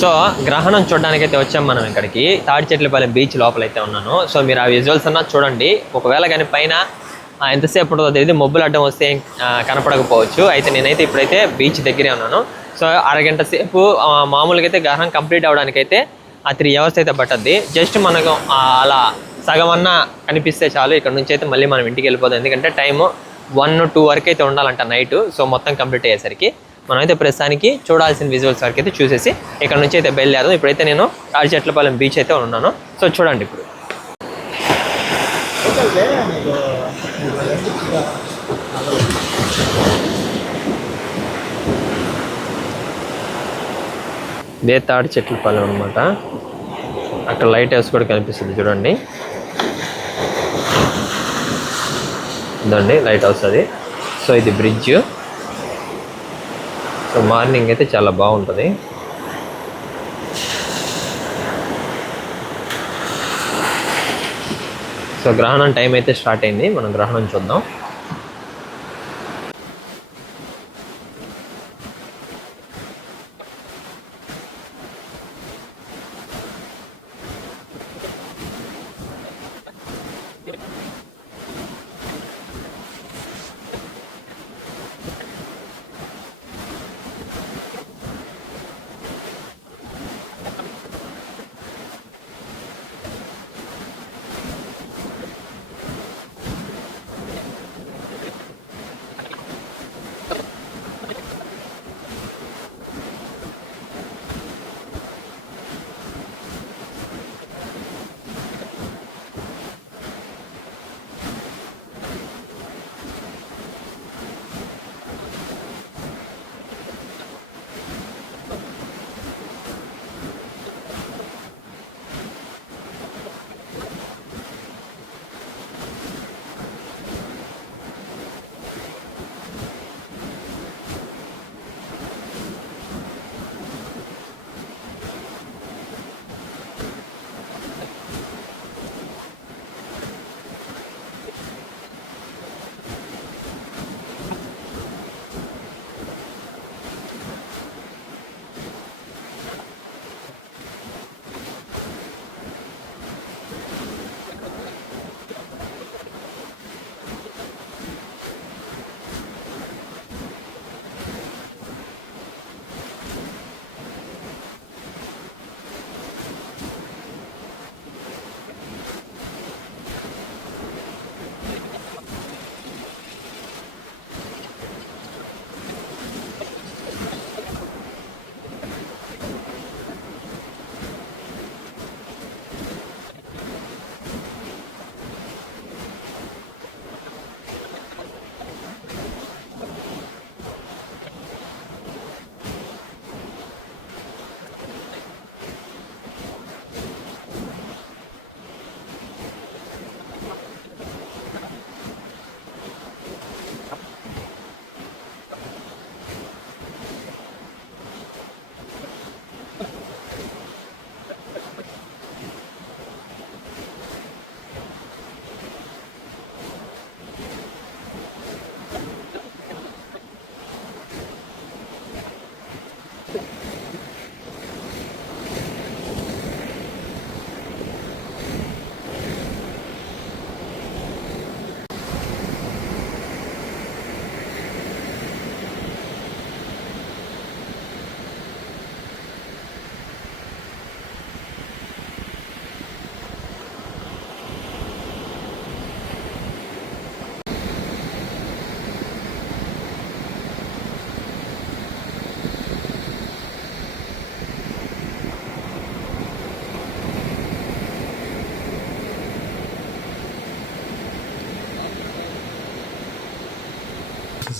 So గ్రహణం చూడడానికి అయితే వచ్చాం మనం ఇక్కడికి. తాడి బీచ్ లోపల అయితే ఉన్నాను. సో మీరు ఆ విజువల్స్ అన్నా చూడండి. ఒకవేళ కానీ పైన ఎంతసేపు ఉంటుందో తెలియదు. మబ్బులు అడ్డం వస్తే కనపడకపోవచ్చు. అయితే నేనైతే ఇప్పుడైతే బీచ్ దగ్గరే ఉన్నాను. సో అరగంట సేపు మామూలుగా అయితే గ్రహణం కంప్లీట్ అవడానికైతే ఆ త్రీ అవర్స్ అయితే పట్టద్ది. జస్ట్ మనకు అలా సగం అన్న కనిపిస్తే చాలు. ఇక్కడ నుంచి అయితే మళ్ళీ మనం ఇంటికి వెళ్ళిపోతుంది ఎందుకంటే టైము వన్ టూ వరకు అయితే ఉండాలంట నైట్. సో మొత్తం కంప్లీట్ అయ్యేసరికి. మనమైతే ప్రస్తుతానికి చూడాల్సిన విజువల్స్ వరకు అయితే చూసేసి ఇక్కడ నుంచి అయితే బయలుదేరదాం. ఇప్పుడైతే నేను రాజచెట్లపాలెం బీచ్ అయితే ఉన్నాను. సో చూడండి ఇప్పుడు. ఇదే తాడి చెట్లపాలెం అనమాట అక్కడ లైట్ హౌస్ కూడా కనిపిస్తుంది చూడండి. ఇదండి లైట్ హౌస్ అది. సో ఇది బ్రిడ్జ్ సో మార్నింగ్ అయితే చాలా బాగుంటుంది. సో గ్రహణం టైం అయితే స్టార్ట్ అయింది. మనం గ్రహణం చూద్దాం.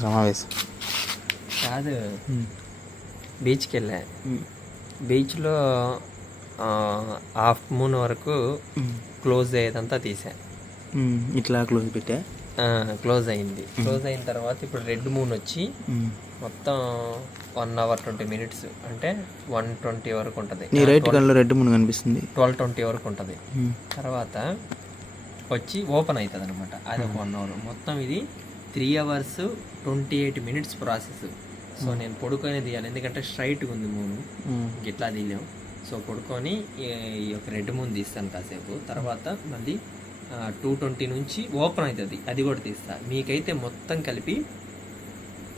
సమావేశం. కాదు. బీచ్కి వెళ్ళా బీచ్లో హాఫ్ మూన్ వరకు క్లోజ్ అయ్యేదంతా తీసా. ఇట్లా క్లోజ్ పెట్టా? క్లోజ్ అయింది. క్లోజ్ అయిన తర్వాత ఇప్పుడు రెడ్ మూన్ వచ్చి మొత్తం వన్ అవర్ ట్వంటీ మినిట్స్ అంటే వన్ ట్వంటీ వరకు ఉంటుంది. నీ రైట్ రెడ్ మును కనిపిస్తుంది. ట్వెల్వ్ ట్వంటీ వరకు ఉంటుంది. తర్వాత వచ్చి ఓపెన్ అవుతుంది అనమాట అది ఒక వన్ అవర్. మొత్తం ఇది three hours twenty eight minutes process. So నేను పడుకొని తీయాలి ఎందుకంటే స్ట్రైట్గా ఉంది మూను ఉమ్, ఇట్లా తీయలేం సో పడుకొని ఈ యొక్క రెడ్ మూన్ తీస్తాను కాసేపు. తర్వాత మళ్ళీ టూ ట్వంటీ నుంచి ఓపెన్ అవుతుంది. అది కూడా తీస్తా. మీకైతే మొత్తం కలిపి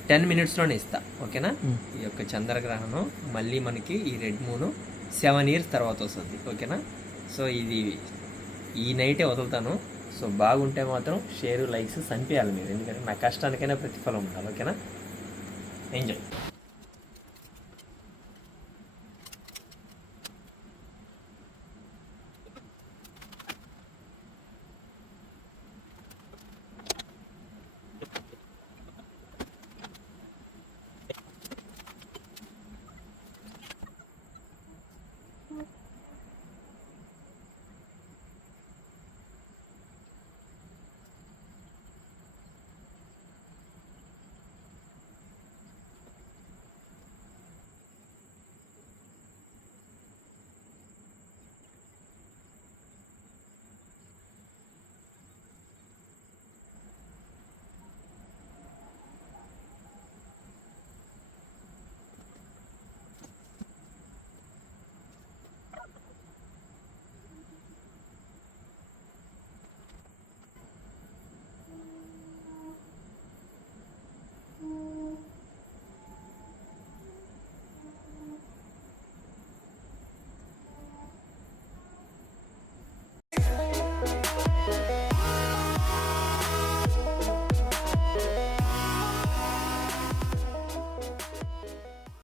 టెన్ మినిట్స్లోనే ఇస్తా. ఓకేనా? ఉమ్. ఈ యొక్క చంద్రగ్రహణం మళ్ళీ మనకి ఈ రెడ్ మూన్ సెవెన్ ఇయర్స్ తర్వాత వస్తుంది. ఓకేనా? సో ఇది ఈ నైటే వదులుతాను. సో బాగుంటే మాత్రం షేర్ లైక్స్ చంపేయాలి మీరు. ఎందుకంటే నా కష్టానికైనా ప్రతిఫలం ఉండాలి ఓకేనా? ఎంజాయ్.